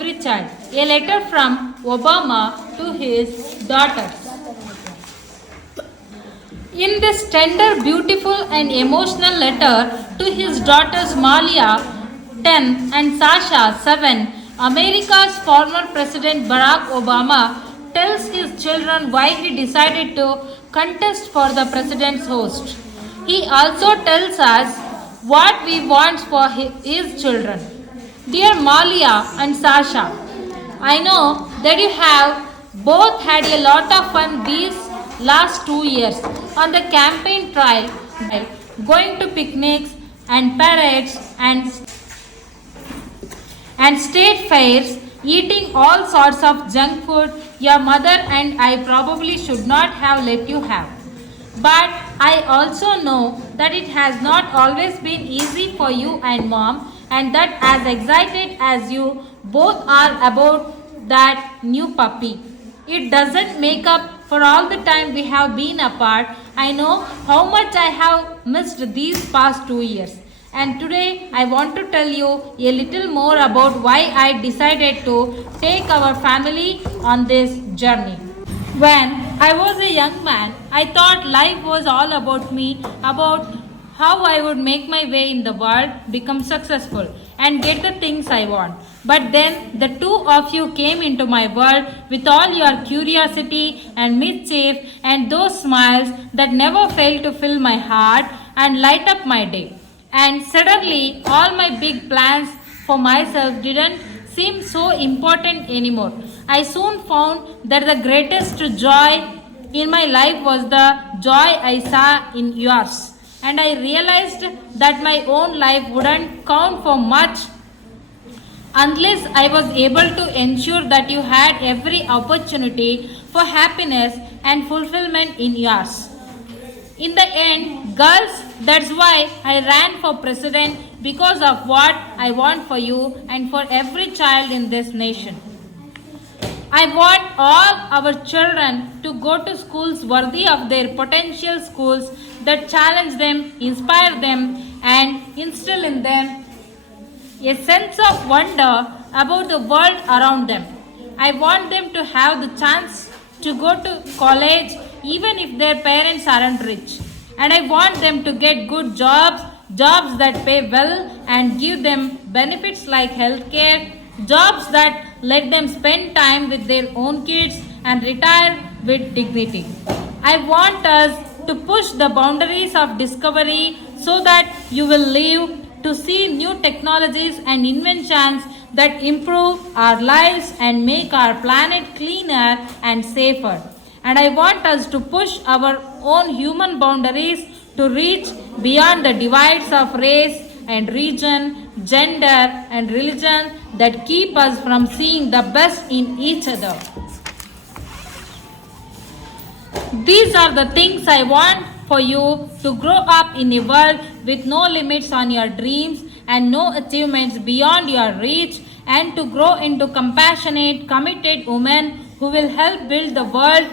every child. A letter from Obama to his daughters. In this tender, beautiful, and emotional letter to his daughters Malia, 10, and Sasha, 7, America's former President Barack Obama tells his children why he decided to contest for the president's post. He also tells us what we want for his children. Dear Malia and Sasha, I know that you have both had a lot of fun these last 2 years on the campaign trail, going to picnics and parades and state fairs, eating all sorts of junk food your mother and I probably should not have let you have. But I also know that it has not always been easy for you and mom, and that as excited as you both are about that new puppy, it doesn't make up for all the time we have been apart. I know how much I have missed these past 2 years. And today I want to tell you a little more about why I decided to take our family on this journey. When I was a young man, I thought life was all about me, about how I would make my way in the world, become successful, and get the things I want. But then the two of you came into my world with all your curiosity and mischief and those smiles that never fail to fill my heart and light up my day. And suddenly, all my big plans for myself didn't seem so important anymore. I soon found that the greatest joy in my life was the joy I saw in yours. And I realized that my own life wouldn't count for much unless I was able to ensure that you had every opportunity for happiness and fulfillment in yours. In the end, girls, that's why I ran for president, because of what I want for you and for every child in this nation. I want all our children to go to schools worthy of their potential, schools that challenge them, inspire them, and instill in them a sense of wonder about the world around them. I want them to have the chance to go to college even if their parents aren't rich. And I want them to get good jobs, jobs that pay well and give them benefits like healthcare, jobs that let them spend time with their own kids and retire with dignity. I want us to push the boundaries of discovery so that you will live to see new technologies and inventions that improve our lives and make our planet cleaner and safer. And I want us to push our own human boundaries to reach beyond the divides of race and region, gender and religion that keep us from seeing the best in each other. These are the things I want for you to grow up in a world with no limits on your dreams and no achievements beyond your reach, and to grow into compassionate, committed women who will help build the world.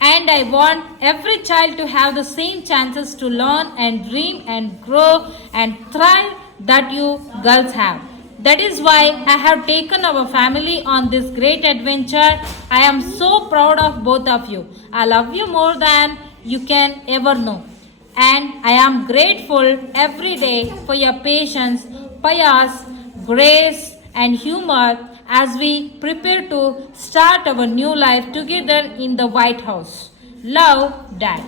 And I want every child to have the same chances to learn and dream and grow and thrive that you girls have. That is why I have taken our family on this great adventure. I am so proud of both of you. I love you more than you can ever know. And I am grateful every day for your patience, pious, grace, and humor as we prepare to start our new life together in the White House. Love, Dad.